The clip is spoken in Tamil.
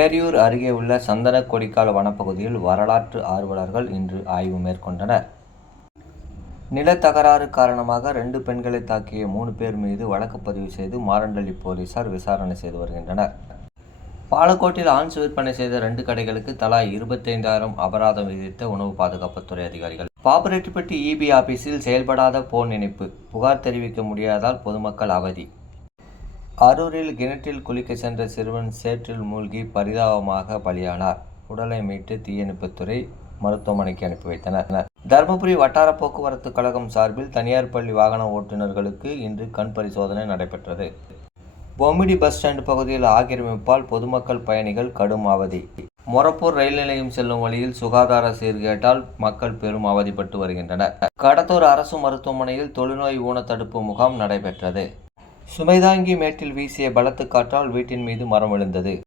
ஏரியூர் அருகே உள்ள சந்தனக்கொடிக்கால் வனப்பகுதியில் வரலாற்று ஆர்வலர்கள் இன்று ஆய்வு மேற்கொண்டனர். நிலத்தகராறு காரணமாக 2 பெண்களை தாக்கிய 3 பேர் மீது வழக்கு பதிவு செய்து மாரண்டள்ளி போலீசார் விசாரணை செய்து வருகின்றனர். பாலக்கோட்டில் ஆன்ஸ் விற்பனை செய்த 2 கடைகளுக்கு தலா 25,000 அபராதம் விதித்த உணவு பாதுகாப்புத்துறை அதிகாரிகள். பாப்பரெட்டிப்பட்டி இபி ஆபீஸில் செயல்படாத போன் இணைப்பு, புகார் தெரிவிக்க முடியாததால் பொதுமக்கள் அவதி. அரூரில் கிணற்றில் குளிக்க சென்ற சிறுவன் சேற்றில் மூழ்கி பரிதாபமாக பலியானார். உடலை மீட்டு தீயணைப்புத்துறை மருத்துவமனைக்கு அனுப்பி வைத்தனர். தருமபுரி வட்டார போக்குவரத்து கழகம் சார்பில் தனியார் பள்ளி வாகன ஓட்டுநர்களுக்கு இன்று கண் பரிசோதனை நடைபெற்றது. பொம்மிடி பஸ் ஸ்டாண்ட் பகுதியில் ஆக்கிரமிப்பால் பொதுமக்கள் பயணிகள் கடும் அவதி. மொரப்பூர் ரயில் நிலையம் செல்லும் வழியில் சுகாதார சீர்கேட்டால் மக்கள் பெரும் அவதிப்பட்டு வருகின்றனர். கடத்தூர் அரசு மருத்துவமனையில் தொழுநோய் ஊனத்தடுப்பு முகாம் நடைபெற்றது. சுமைதாங்கி மேட்டில் வீசிய பலத்த காற்றால் வீட்டின் மீது மரம் விழுந்தது.